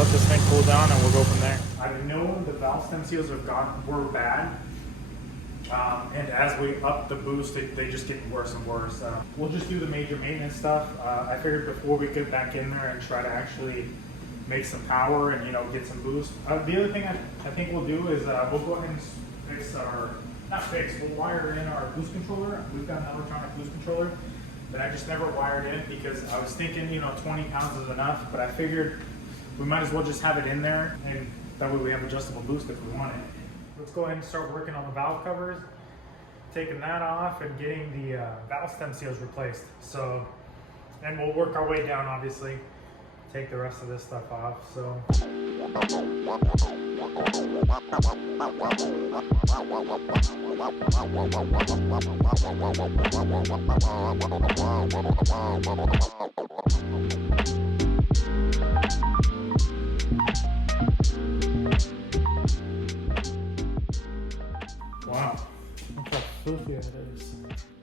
let this thing cool down and we'll go from there. I've known the valve stem seals were bad. And as we up the boost, they just get worse and worse. We'll just do the major maintenance stuff. I figured before we get back in there and try to actually make some power and, you know, get some boost. The other thing I think we'll do is we'll go ahead and fix we'll wire in our boost controller. We've got an electronic boost controller that I just never wired in because I was thinking, you know, 20 pounds is enough, but I figured we might as well just have it in there, and that way we have adjustable boost if we want it. Let's go ahead and start working on the valve covers, taking that off and getting the valve stem seals replaced. So, and we'll work our way down, obviously, take the rest of this stuff off. So. Wow, look how filthy that is.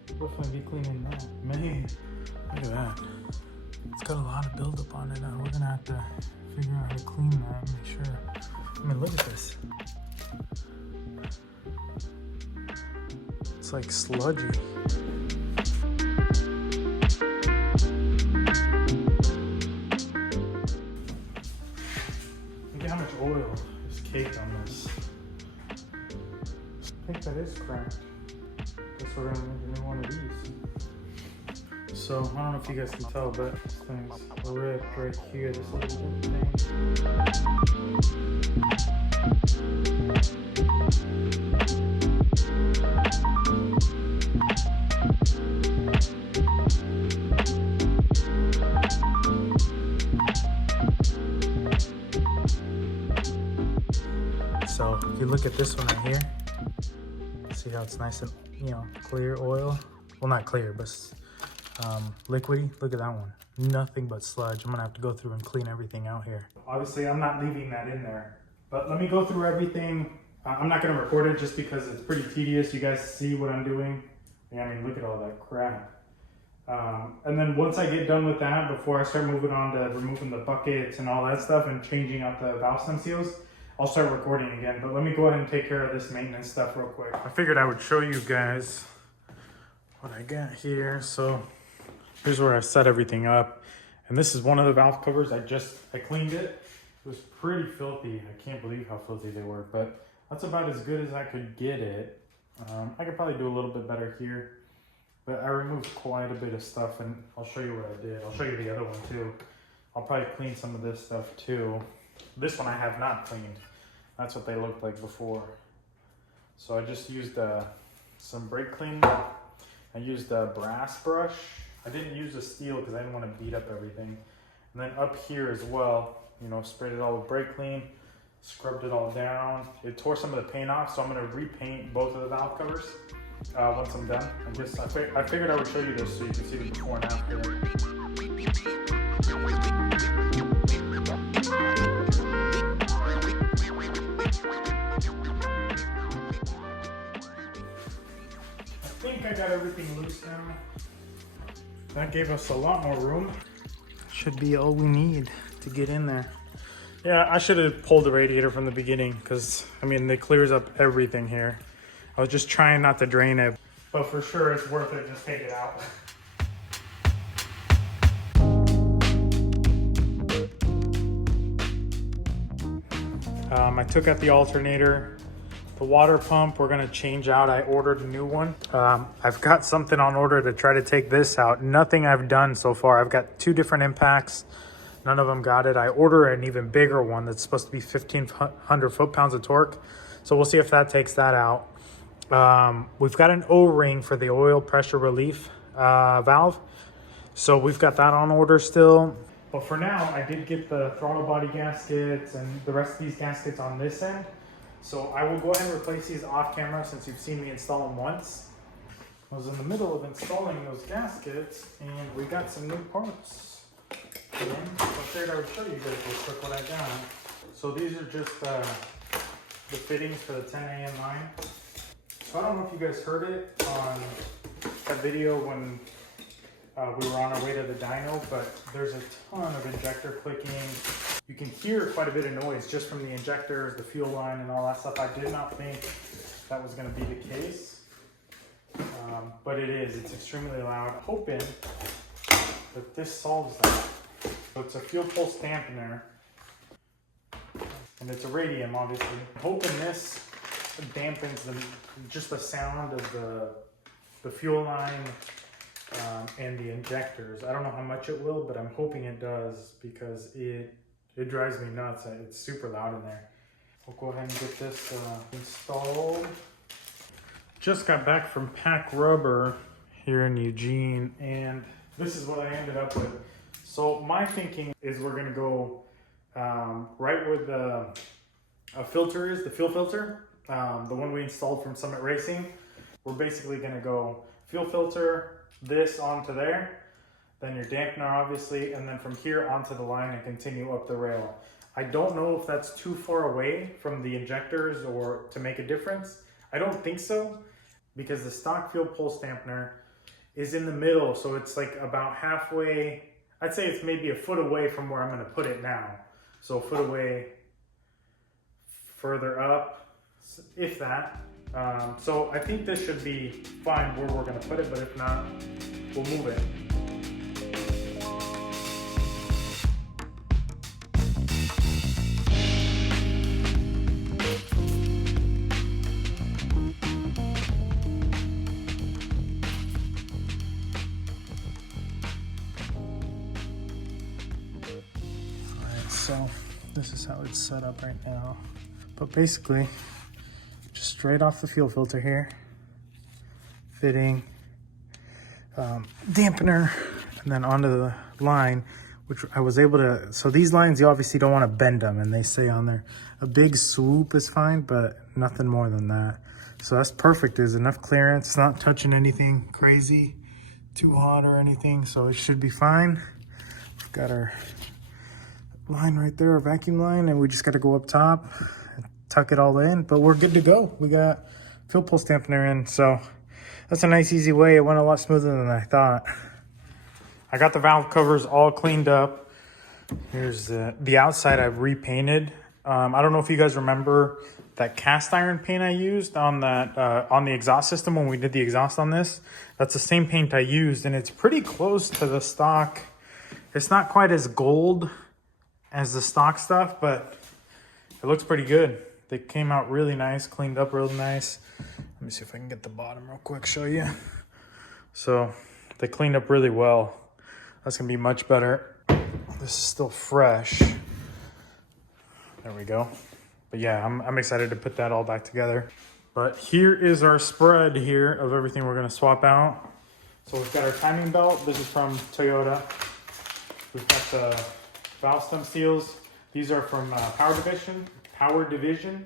Definitely be cleaning that. Man, look at that. It's got a lot of buildup on it. We're gonna have to figure out how to clean that and make sure. I mean, look at this. It's like sludgy. Look at how much oil is caked on this. I think that is cracked. Guess we're gonna need a new one of these. So, I don't know if you guys can tell, but this thing's ripped right here, this little thing. So, if you look at this one right here, see how it's nice and, you know, clear oil? Well, not clear, but liquidy. Look at that one. Nothing but sludge. I'm gonna have to go through and clean everything out here. Obviously, I'm not leaving that in there, but let me go through everything. I'm not gonna record it just because it's pretty tedious. You guys see what I'm doing. Yeah, I mean, look at all that crap. And then once I get done with that, before I start moving on to removing the buckets and all that stuff and changing out the valve stem seals, I'll start recording again. But let me go ahead and take care of this maintenance stuff real quick. I figured I would show you guys what I got here. So here's where I set everything up. And this is one of the valve covers. I cleaned it. It was pretty filthy. I can't believe how filthy they were, but that's about as good as I could get it. I could probably do a little bit better here, but I removed quite a bit of stuff, and I'll show you what I did. I'll show you the other one too. I'll probably clean some of this stuff too. This one I have not cleaned. That's what they looked like before. So I just used some brake clean. I used a brass brush. I didn't use a steel because I didn't want to beat up everything. And then up here as well, you know, sprayed it all with brake clean, scrubbed it all down. It tore some of the paint off, so I'm going to repaint both of the valve covers once I'm done. I figured I would show you this so you can see the before and after. I think I got everything loose now. That gave us a lot more room. Should be all we need to get in there. Yeah, I should have pulled the radiator from the beginning because, I mean, it clears up everything here. I was just trying not to drain it, but for sure it's worth it. Just take it out. I took out the alternator. The water pump we're gonna change out. I ordered a new one. I've got something on order to try to take this out. Nothing I've done so far. I've got 2 different impacts. None of them got it. I ordered an even bigger one that's supposed to be 1,500 foot-pounds of torque. So we'll see if that takes that out. We've got an O-ring for the oil pressure relief valve. So we've got that on order still. But for now, I did get the throttle body gaskets and the rest of these gaskets on this end. So I will go ahead and replace these off camera since you've seen me install them once. I was in the middle of installing those gaskets and we got some new parts. So I figured I would show you guys real quick what I got. So these are just the fittings for the 10 AM line. So I don't know if you guys heard it on that video when we were on our way to the dyno, but there's a ton of injector clicking. You can hear quite a bit of noise just from the injectors, the fuel line, and all that stuff. I did not think that was going to be the case, but it is. It's extremely loud. I'm hoping that this solves that. So it's a fuel pulse dampener, and it's a radium, obviously. I'm hoping this dampens just the sound of the fuel line and the injectors. I don't know how much it will, but I'm hoping it does, because it drives me nuts. It's super loud in there. We'll go ahead and get this installed. Just got back from Pack Rubber here in Eugene, and this is what I ended up with. So my thinking is we're gonna go right where the filter is, the fuel filter, the one we installed from Summit Racing. We're basically gonna go fuel filter, this onto there, then your dampener obviously, and then from here onto the line and continue up the rail. I don't know if that's too far away from the injectors or to make a difference. I don't think so, because the stock fuel pulse dampener is in the middle, so it's like about halfway. I'd say it's maybe a foot away from where I'm gonna put it now. So a foot away, further up, if that. So I think this should be fine where we're gonna put it, but if not, we'll move it. So this is how it's set up right now. But basically, just straight off the fuel filter here, fitting dampener, and then onto the line, which I was able to, so these lines, you obviously don't want to bend them, and they say on there, a big swoop is fine, but nothing more than that. So that's perfect. There's enough clearance. It's not touching anything crazy, too hot or anything, so it should be fine. We've got our line right there, our vacuum line, and we just got to go up top and tuck it all in, but we're good to go. We got fuel pulse dampener in, so that's a nice easy way. It went a lot smoother than I thought. I got the valve covers all cleaned up. Here's the outside I've repainted. I don't know if you guys remember that cast iron paint I used on that on the exhaust system when we did the exhaust on this. That's the same paint I used, and it's pretty close to the stock. It's not quite as gold as the stock stuff, but it looks pretty good. They came out really nice, cleaned up real nice. Let me see if I can get the bottom real quick, show you. So they cleaned up really well. That's gonna be much better. This is still fresh. There we go. But yeah, I'm excited to put that all back together. But here is our spread here of everything we're gonna swap out. So we've got our timing belt. This is from Toyota. We've got the valve stem seals. These are from Power Division.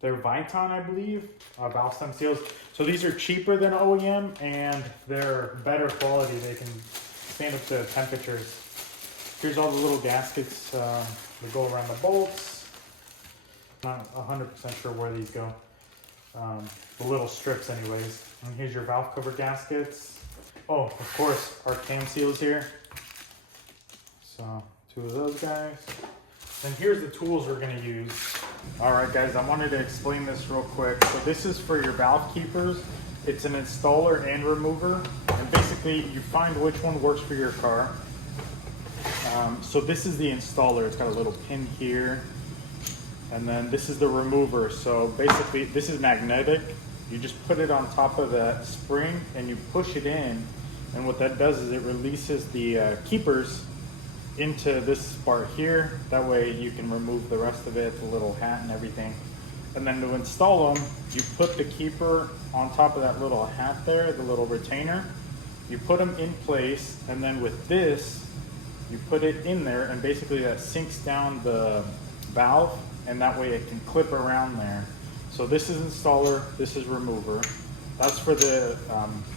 They're Viton, I believe, valve stem seals. So these are cheaper than OEM, and they're better quality. They can stand up to temperatures. Here's all the little gaskets that go around the bolts. Not 100% sure where these go. The little strips anyways. And here's your valve cover gaskets. Oh, of course, our cam seals here. So 2 of those guys. Then here's the tools we're gonna use. All right, guys, I wanted to explain this real quick. So this is for your valve keepers. It's an installer and remover. And basically, you find which one works for your car. So this is the installer. It's got a little pin here. And then this is the remover. So basically, this is magnetic. You just put it on top of the spring and you push it in. And what that does is it releases the keepers into this part here. That way you can remove the rest of it, the little hat and everything. And then to install them, you put the keeper on top of that little hat there, the little retainer. You put them in place, and then with this, you put it in there, and basically that sinks down the valve, and that way it can clip around there. So this is installer, this is remover. That's for the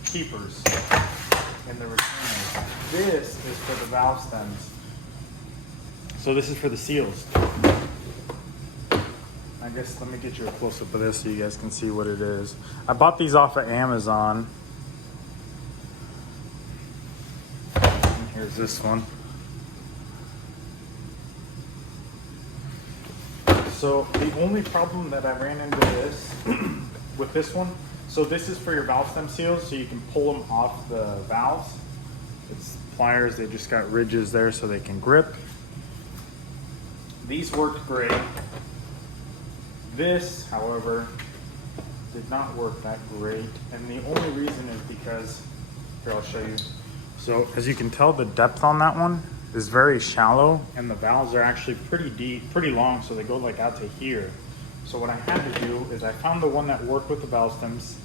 keepers and the retainers. This is for the valve stems. So this is for the seals. I guess let me get you a close-up of this so you guys can see what it is. I bought these off of Amazon. And here's this one. So the only problem that I ran into this with this one, so this is for your valve stem seals, so you can pull them off the valves. It's pliers, they just got ridges there so they can grip. These worked great. This, however, did not work that great, and the only reason is because, here I'll show you. So as you can tell, the depth on that one is very shallow, and the valves are actually pretty deep, pretty long, so they go like out to here. So what I had to do is I found the one that worked with the valve stems,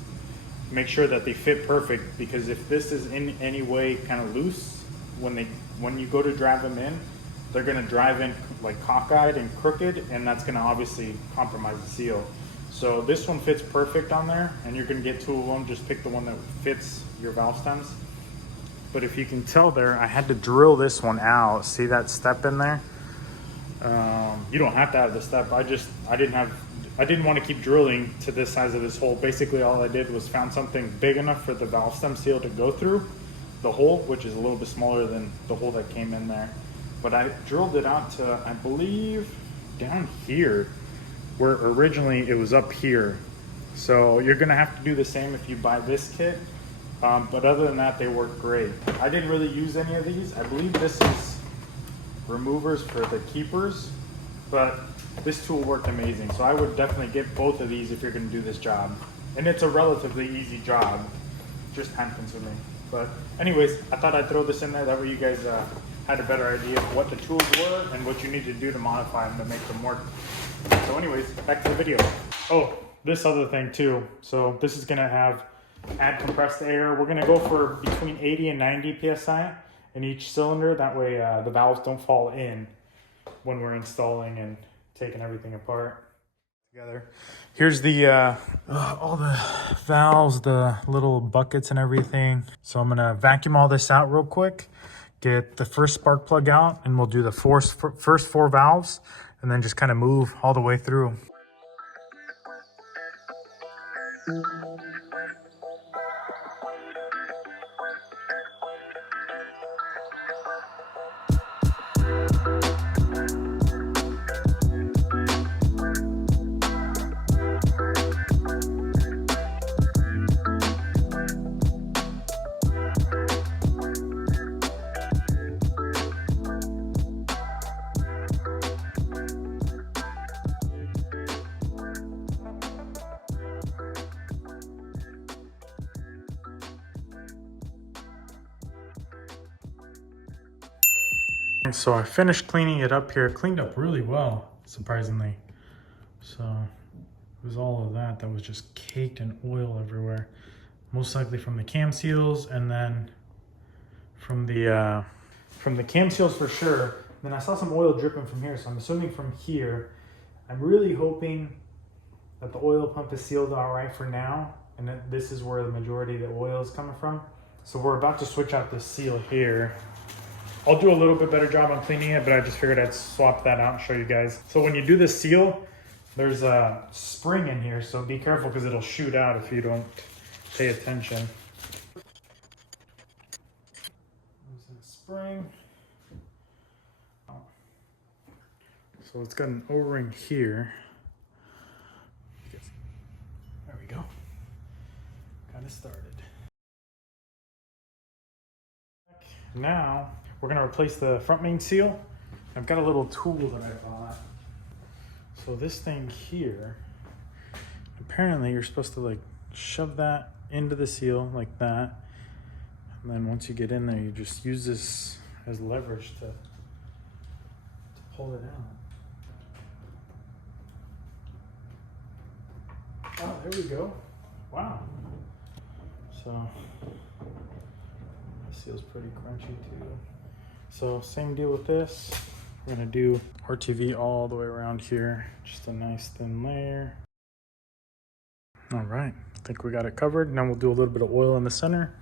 make sure that they fit perfect, because if this is in any way kind of loose, when you go to drive them in, they're going to drive in like cockeyed and crooked, and that's going to obviously compromise the seal. So this one fits perfect on there, and you're going to get two of them. Just pick the one that fits your valve stems. But if you can tell there, I had to drill this one out. See that step in there? You don't have to have the step. I didn't want to keep drilling to this size of this hole. Basically all I did was found something big enough for the valve stem seal to go through the hole, which is a little bit smaller than the hole that came in there. But I drilled it out to, I believe, down here, where originally it was up here. So you're gonna have to do the same if you buy this kit. But other than that, they work great. I didn't really use any of these. I believe this is removers for the keepers, but this tool worked amazing. So I would definitely get both of these if you're gonna do this job. And it's a relatively easy job, just time consuming. But anyways, I thought I'd throw this in there. That way you guys had a better idea of what the tools were and what you need to do to modify them to make them work. So anyways, back to the video. Oh, this other thing too. So this is gonna add compressed air. We're gonna go for between 80 and 90 PSI in each cylinder. That way the valves don't fall in when we're installing and taking everything apart together. Here's the all the valves, the little buckets and everything. So I'm gonna vacuum all this out real quick, get the first spark plug out, and we'll do the first 4 valves, and then just kind of move all the way through. So I finished cleaning it up here. It cleaned up really well, surprisingly. So it was all of that was just caked in oil everywhere. Most likely from the cam seals, and then from the cam seals for sure. Then I saw some oil dripping from here, so I'm assuming from here. I'm really hoping that the oil pump is sealed all right for now, and that this is where the majority of the oil is coming from. So we're about to switch out this seal here. I'll do a little bit better job on cleaning it, but I just figured I'd swap that out and show you guys. So when you do this seal, there's a spring in here, so be careful because it'll shoot out if you don't pay attention. There's a spring. So it's got an O-ring here. There we go. Got it started. Now, we're gonna replace the front main seal. I've got a little tool that I bought. So this thing here, apparently you're supposed to like shove that into the seal like that. And then once you get in there, you just use this as leverage to pull it out. Oh, there we go. Wow. So the seal's pretty crunchy too. So same deal with this. We're gonna do RTV all the way around here. Just a nice thin layer. All right, I think we got it covered. Now we'll do a little bit of oil in the center.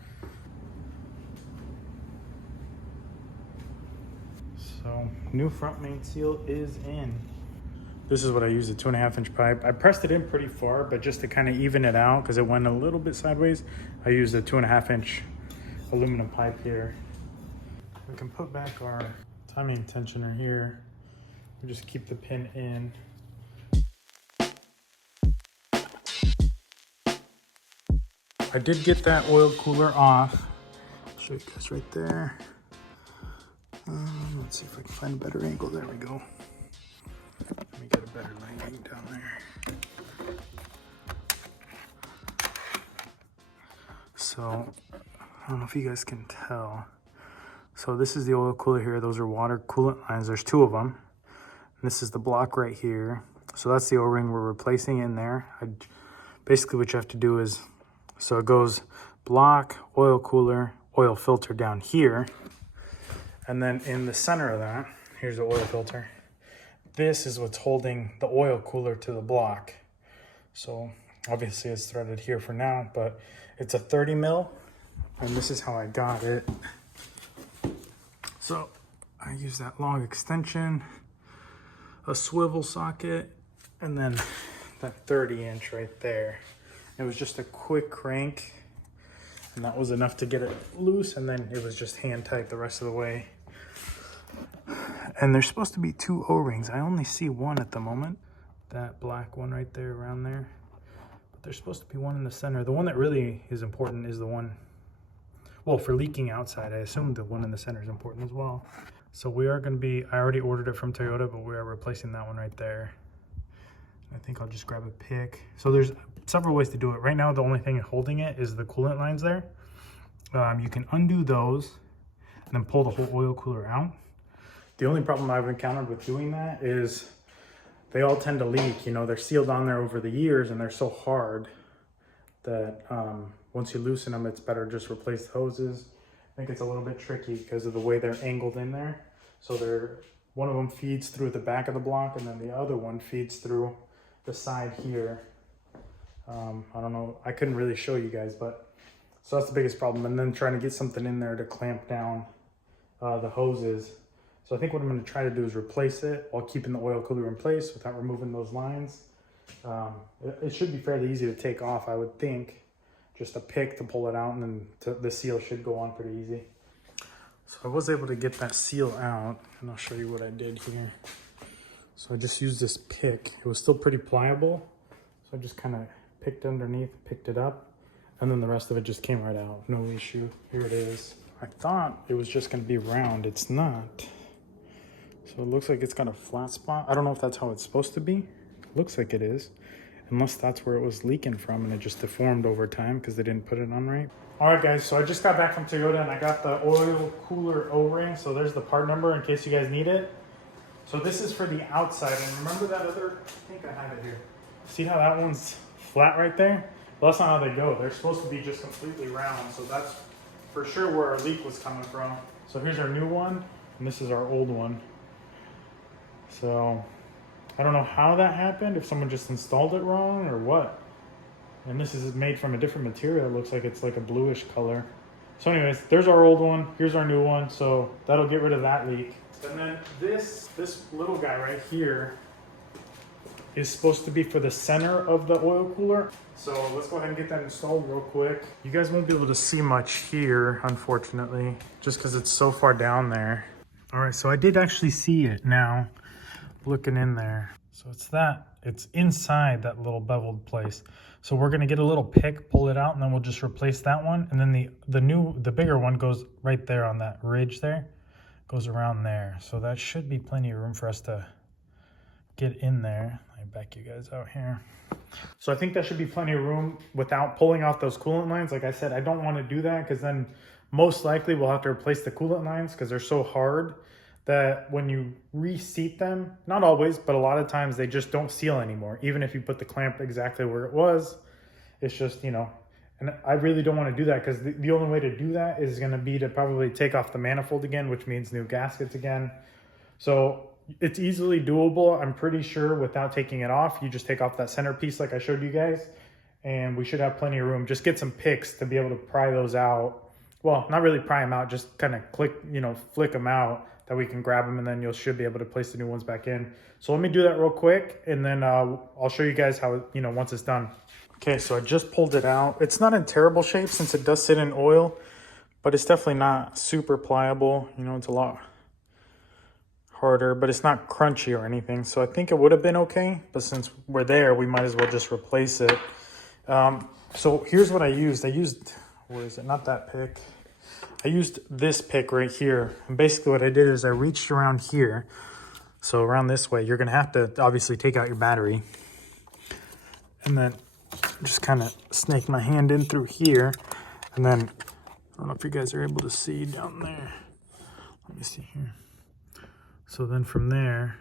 So new front main seal is in. This is what I use, a 2.5 inch pipe. I pressed it in pretty far, but just to kind of even it out, because it went a little bit sideways, I used a 2.5 inch aluminum pipe here. We can put back our timing tensioner here. We just keep the pin in. I did get that oil cooler off. I'll show you guys right there. Let's see if I can find a better angle. There we go. Let me get a better lighting down there. So, I don't know if you guys can tell. So this is the oil cooler here. Those are water coolant lines. There's two of them. And this is the block right here. So that's the O-ring we're replacing in there. Basically what you have to do is, so it goes block, oil cooler, oil filter down here. And then in the center of that, here's the oil filter. This is what's holding the oil cooler to the block. So obviously it's threaded here for now, but it's a 30 mil, and this is how I got it. So I use that long extension, a swivel socket, and then that 30-inch right there. It was just a quick crank, and that was enough to get it loose, and then it was just hand tight the rest of the way. And there's supposed to be two O-rings. I only see one at the moment. That black one right there around there. But there's supposed to be one in the center. The one that really is important is the one, well, for leaking outside. I assume the one in the center is important as well. So we are going to be, I already ordered it from Toyota, but we are replacing that one right there. I think I'll just grab a pick. So there's several ways to do it. Right now, the only thing holding it is the coolant lines there. You can undo those and then pull the whole oil cooler out. The only problem I've encountered with doing that is they all tend to leak. You know, they're sealed on there over the years, and they're so hard that once you loosen them, it's better just replace the hoses. I think it's a little bit tricky because of the way they're angled in there. So one of them feeds through the back of the block, and then the other one feeds through the side here. I don't know, I couldn't really show you guys, but so that's the biggest problem. And then trying to get something in there to clamp down the hoses. So I think what I'm going to try to do is replace it while keeping the oil cooler in place without removing those lines. It should be fairly easy to take off, I would think. Just a pick to pull it out, and then the seal should go on pretty easy. So I was able to get that seal out, and I'll show you what I did here. So I just used this pick. It was still pretty pliable, so I just kind of picked underneath, picked it up, and then the rest of it just came right out. No issue. Here it is. I thought it was just going to be round. It's not. So it looks like it's got a flat spot. I don't know if that's how it's supposed to be. It looks like it is. Unless that's where it was leaking from and it just deformed over time because they didn't put it on right. All right, guys, so I just got back from Toyota and I got the oil cooler O-ring. So there's the part number in case you guys need it. So this is for the outside. And remember that other, I think I have it here. See how that one's flat right there? Well, that's not how they go. They're supposed to be just completely round. So that's for sure where our leak was coming from. So here's our new one, and this is our old one. So I don't know how that happened, if someone just installed it wrong or what. And this is made from a different material. It looks like it's like a bluish color. So anyways, there's our old one. Here's our new one. So that'll get rid of that leak. And then this little guy right here is supposed to be for the center of the oil cooler. So let's go ahead and get that installed real quick. You guys won't be able to see much here, unfortunately, just because it's so far down there. All right, so I did actually see it now. Looking in there. So it's inside that little beveled place. So we're gonna get a little pick, pull it out, and then we'll just replace that one. And then the bigger one goes right there on that ridge there, goes around there. So that should be plenty of room for us to get in there. Let me back you guys out here. So I think that should be plenty of room without pulling off those coolant lines. Like I said, I don't want to do that because then most likely we'll have to replace the coolant lines because they're so hard that when you reseat them, not always, but a lot of times they just don't seal anymore. Even if you put the clamp exactly where it was, it's just, you know, and I really don't want to do that because the only way to do that is going to be to probably take off the manifold again, which means new gaskets again. So it's easily doable, I'm pretty sure, without taking it off. You just take off that centerpiece like I showed you guys, and we should have plenty of room. Just get some picks to be able to pry those out. Well, not really pry them out, just kind of flick them out, that we can grab them, and then you should be able to place the new ones back in. So let me do that real quick, and then I'll show you guys how, once it's done. Okay, so I just pulled it out. It's not in terrible shape since it does sit in oil, but it's definitely not super pliable. It's a lot harder, but it's not crunchy or anything. So I think it would have been okay, but since we're there, we might as well just replace it So here's what I used. What is it? Not that pick. I used this pick right here. And basically what I did is I reached around here. So around this way, you're gonna have to obviously take out your battery. And then just kind of snake my hand in through here. And then, I don't know if you guys are able to see down there. Let me see here. So then from there,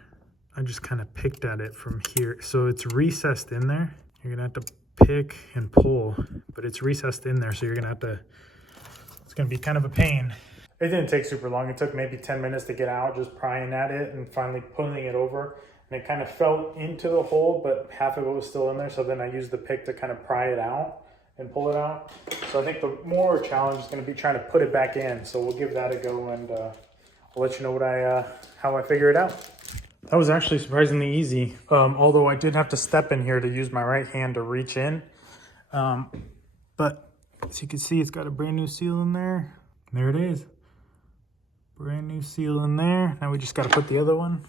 I just kind of picked at it from here. So it's recessed in there. You're gonna have to pick and pull, but it's recessed in there. So you're gonna have to, it's gonna be kind of a pain. It didn't take super long. It took maybe 10 minutes to get out, just prying at it and finally pulling it over. And it kind of fell into the hole, but half of it was still in there. So then I used the pick to kind of pry it out and pull it out. So I think the more challenge is going to be trying to put it back in. So we'll give that a go, and I'll let you know how I figure it out. That was actually surprisingly easy. Although I did have to step in here to use my right hand to reach in. But as you can see, it's got a brand new seal in there. There it is. Brand new seal in there. Now we just got to put the other one.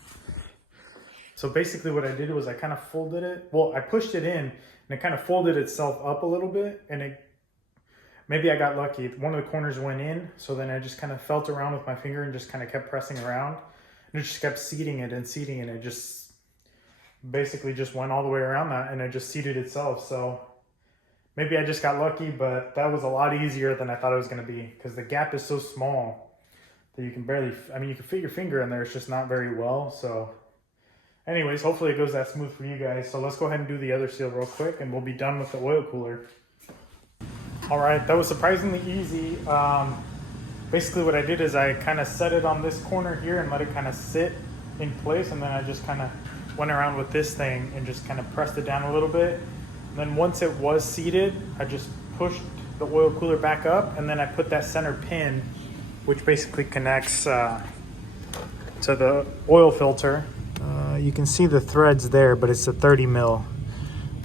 So basically what I did was I kind of folded it. Well, I pushed it in and it kind of folded itself up a little bit, and maybe I got lucky. One of the corners went in. So then I just kind of felt around with my finger and just kind of kept pressing around, and it just kept seating it and seating it. It just basically just went all the way around that, and it just seated itself. So maybe I just got lucky, but that was a lot easier than I thought it was going to be, because the gap is so small that you can barely, I mean, you can fit your finger in there. It's just not very well. So anyways, hopefully it goes that smooth for you guys. So let's go ahead and do the other seal real quick, and we'll be done with the oil cooler. All right, that was surprisingly easy. Basically what I did is I kind of set it on this corner here and let it kind of sit in place. And then I just kind of went around with this thing and just kind of pressed it down a little bit. And then once it was seated, I just pushed the oil cooler back up, and then I put that center pin, which basically connects to the oil filter. You can see the threads there, but it's a 30 mil.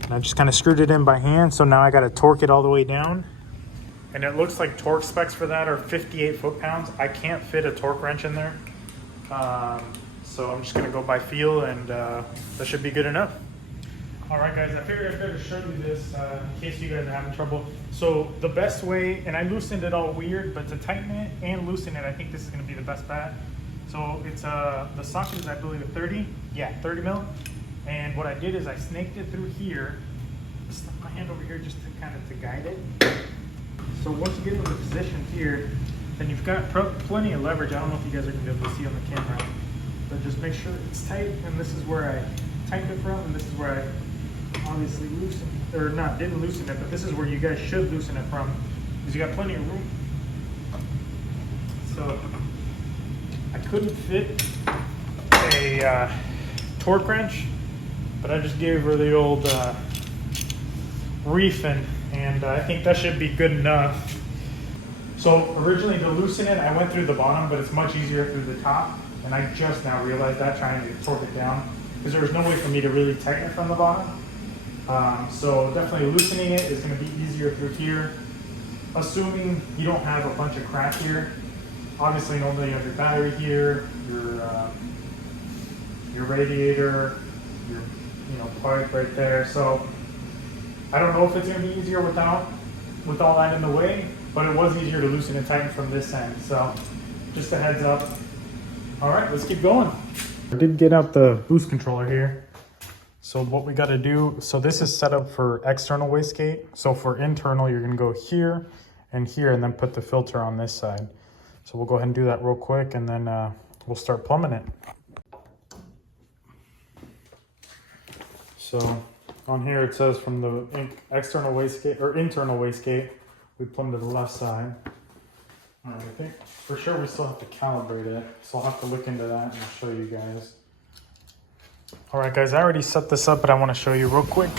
And I just kind of screwed it in by hand. So now I got to torque it all the way down. And it looks like torque specs for that are 58 foot-pounds. I can't fit a torque wrench in there. So I'm just going to go by feel, and that should be good enough. All right, guys, I figured I'd better show you this in case you guys are having trouble. So the best way, and I loosened it all weird, but to tighten it and loosen it, I think this is going to be the best bet. So it's the socket is, I believe, a 30 mil. And what I did is I snaked it through here, stuck my hand over here just to kind of to guide it. So once you get into the position here, then you've got plenty of leverage. I don't know if you guys are going to be able to see on the camera, but just make sure it's tight. And this is where I tightened it from, and this is where I obviously loosened, or not, didn't loosen it, but this is where you guys should loosen it from, because you got plenty of room. So I couldn't fit a torque wrench, but I just gave her the old reefing, and I think that should be good enough. So originally to loosen it, I went through the bottom, but it's much easier through the top, and I just now realized that, trying to torque it down, because there was no way for me to really tighten it from the bottom. So definitely loosening it is going to be easier through here, assuming you don't have a bunch of crap here. Obviously, normally you have your battery here, your radiator, your pipe right there. So I don't know if it's going to be easier with all that in the way, but it was easier to loosen and tighten from this end. So just a heads up. All right, let's keep going. I did get out the boost controller here. So what we got to do, so this is set up for external wastegate. So for internal, you're going to go here and here, and then put the filter on this side. So we'll go ahead and do that real quick, and then we'll start plumbing it. So on here it says from the external wastegate, or internal wastegate, we plumb to the left side. All right, I think for sure we still have to calibrate it, so I'll have to look into that and show you guys. All right, guys, I already set this up, but I want to show you real quick.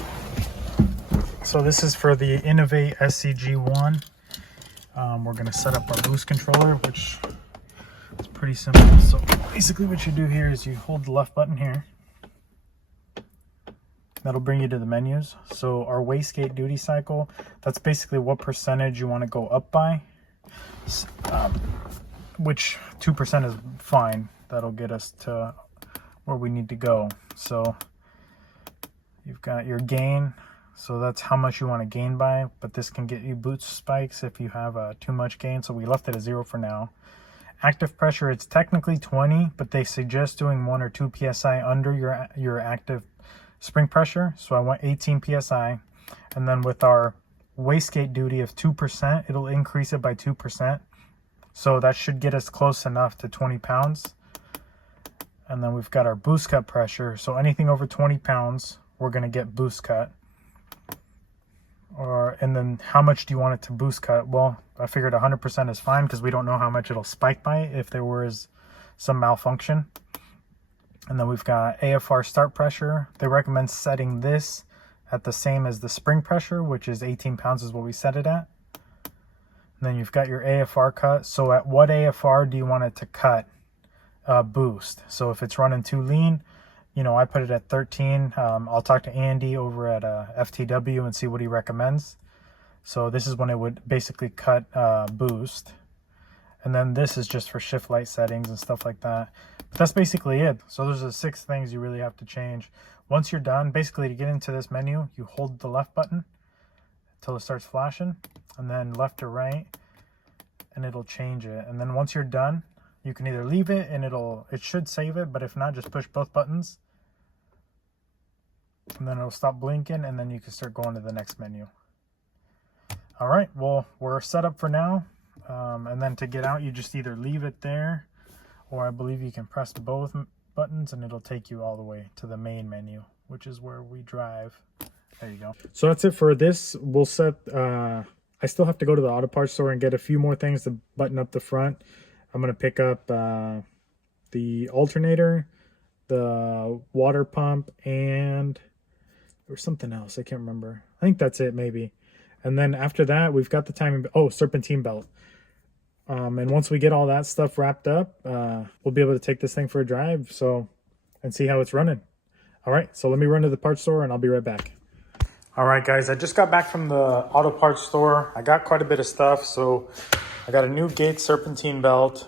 So this is for the Innovate SCG1. We're going to set up our boost controller, which is pretty simple. So basically what you do here is you hold the left button here. That'll bring you to the menus. So our wastegate duty cycle, that's basically what percentage you want to go up by, which 2% is fine. That'll get us to where we need to go. So you've got your gain. So that's how much you want to gain by, but this can get you boot spikes if you have too much gain. So we left it at 0 for now. Active pressure, it's technically 20, but they suggest doing 1 or 2 psi under your active spring pressure. So I want 18 psi, and then with our wastegate duty of 2%, it'll increase it by 2%. So that should get us close enough to 20 pounds. And then we've got our boost cut pressure. So anything over 20 pounds, we're going to get boost cut. And then how much do you want it to boost cut? Well, I figured 100% is fine because we don't know how much it'll spike by if there was some malfunction. And then we've got Afr Start Pressure. They recommend setting this at the same as the spring pressure, which is 18 pounds is what we set it at. And then you've got your Afr cut. So at what Afr do you want it to cut boost? So if it's running too lean, you know, I put it at 13. I'll talk to Andy over at FTW and see what he recommends. So this is when it would basically cut boost. And then this is just for shift light settings and stuff like that. But that's basically it. So those are the 6 things you really have to change. Once you're done, basically to get into this menu, you hold the left button until it starts flashing, and then left or right, and it'll change it. And then once you're done, you can either leave it and it should save it, but if not, just push both buttons. And then it'll stop blinking, and then you can start going to the next menu. All right, well, we're set up for now. And then to get out, you just either leave it there, or I believe you can press both buttons and it'll take you all the way to the main menu, which is where we drive. There you go. So that's it for this. We'll set, I still have to go to the auto parts store and get a few more things to button up the front. I'm going to pick up the alternator, the water pump, and there was something else. I can't remember. I think that's it, maybe. And then after that, we've got the timing, serpentine belt. And once we get all that stuff wrapped up, we'll be able to take this thing for a drive and see how it's running. All right, so let me run to the parts store and I'll be right back. All right, guys, I just got back from the auto parts store. I got quite a bit of stuff. So I got a new Gates serpentine belt,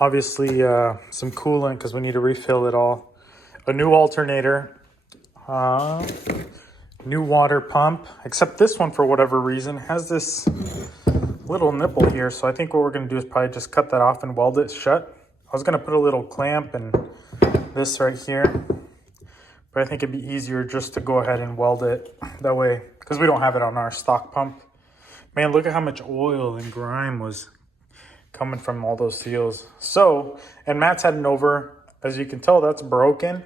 obviously some coolant because we need to refill it all, a new alternator, new water pump, except this one, for whatever reason, has this little nipple here. So I think what we're going to do is probably just cut that off and weld it shut. I was going to put a little clamp and this right here, but I think it'd be easier just to go ahead and weld it that way because we don't have it on our stock pump. Man, look at how much oil and grime was coming from all those seals. So, and Matt's heading over. As you can tell, that's broken.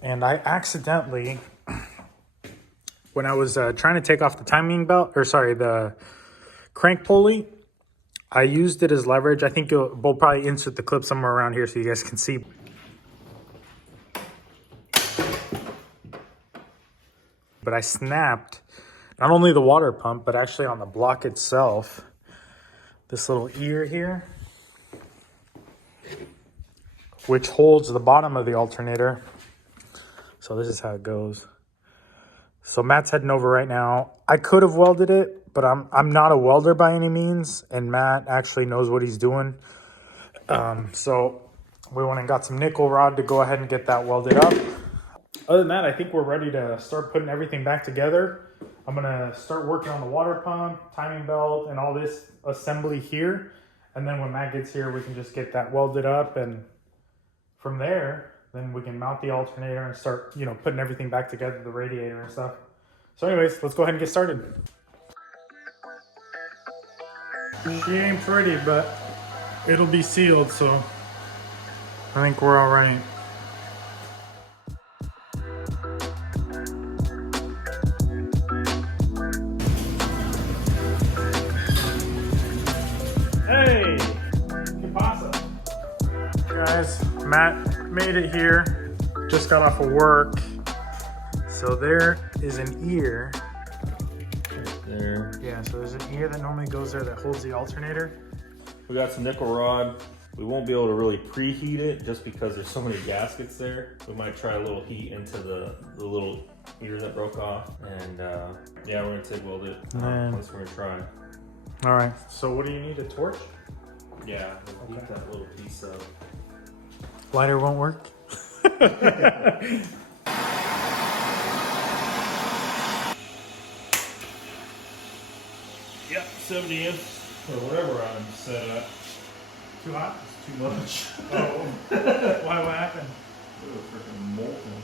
And I accidentally, when I was trying to take off the timing belt, the crank pulley, I used it as leverage. I think we'll probably insert the clip somewhere around here so you guys can see. But I snapped not only the water pump, but actually on the block itself, this little ear here, which holds the bottom of the alternator. So this is how it goes. So Matt's heading over right now. I could have welded it, but I'm not a welder by any means, and Matt actually knows what he's doing. So we went and got some nickel rod to go ahead and get that welded up. Other than that, I think we're ready to start putting everything back together. I'm gonna start working on the water pump, timing belt, and all this assembly here. And then when Matt gets here, we can just get that welded up, and from there, then we can mount the alternator and start, putting everything back together, the radiator and stuff. So anyways, let's go ahead and get started. She ain't pretty, but it'll be sealed, so I think we're all right. Hey, ¿qué pasa? Guys, Matt made it here, just got off of work. So there is an ear. Right there. Yeah, so there's an ear that normally goes there that holds the alternator. We got some nickel rod. We won't be able to really preheat it just because there's so many gaskets there. We might try a little heat into the little ear that broke off. And yeah, we're gonna TIG weld it. Once we're gonna try. All right, so what do you need, a torch? Yeah, we'll heat that little piece up. Lighter won't work? Yep, 70th or whatever I'm set at. Too hot? It's too much. Oh. Why? What happened? It was freaking molten.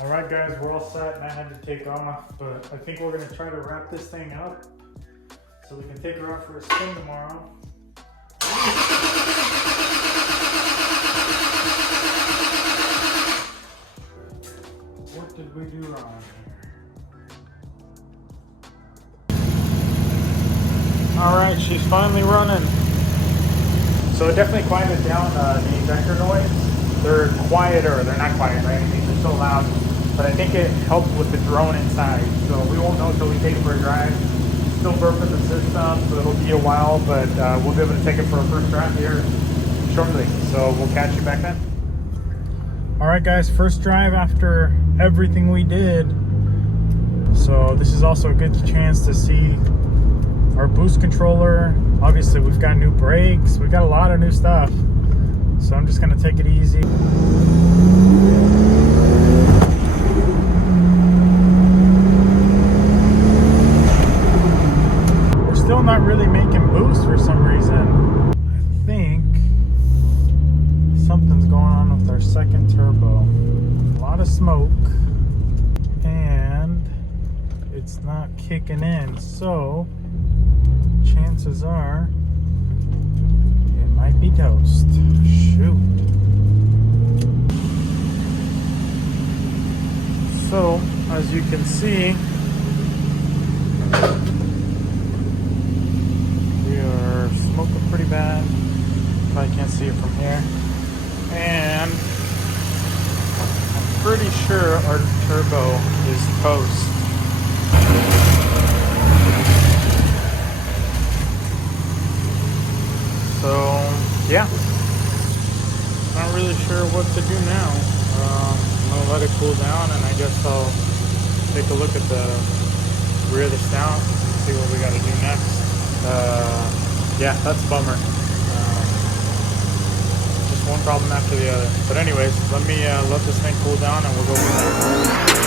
All right, guys, we're all set. And I had to take off, but I think we're gonna try to wrap this thing up so we can take her out for a spin tomorrow. What did we do wrong here? All right, she's finally running. So it definitely quieted down the injector noise. They're quieter, they're not quiet or anything, they're so loud. But I think it helped with the drone inside. So we won't know until we take it for a drive. Still burping the system, so it'll be a while, but we'll be able to take it for a first drive here shortly. So we'll catch you back then. All right, guys, first drive after everything we did. So this is also a good chance to see our boost controller. Obviously, we've got new brakes. We've got a lot of new stuff. So I'm just gonna take it easy. We're still not really making boost for some reason. I think something's going on with our second turbo. A lot of smoke and it's not kicking in. So chances are it might be toast. Shoot. So as you can see, we are smoking pretty bad. Probably can't see it from here. And I'm pretty sure our turbo is toast. So yeah, not really sure what to do now. I'll let it cool down, and I guess I'll take a look at the rear of the snout and see what we got to do next. Yeah, that's a bummer. Just one problem after the other. But anyways, let me let this thing cool down, and we'll go from there.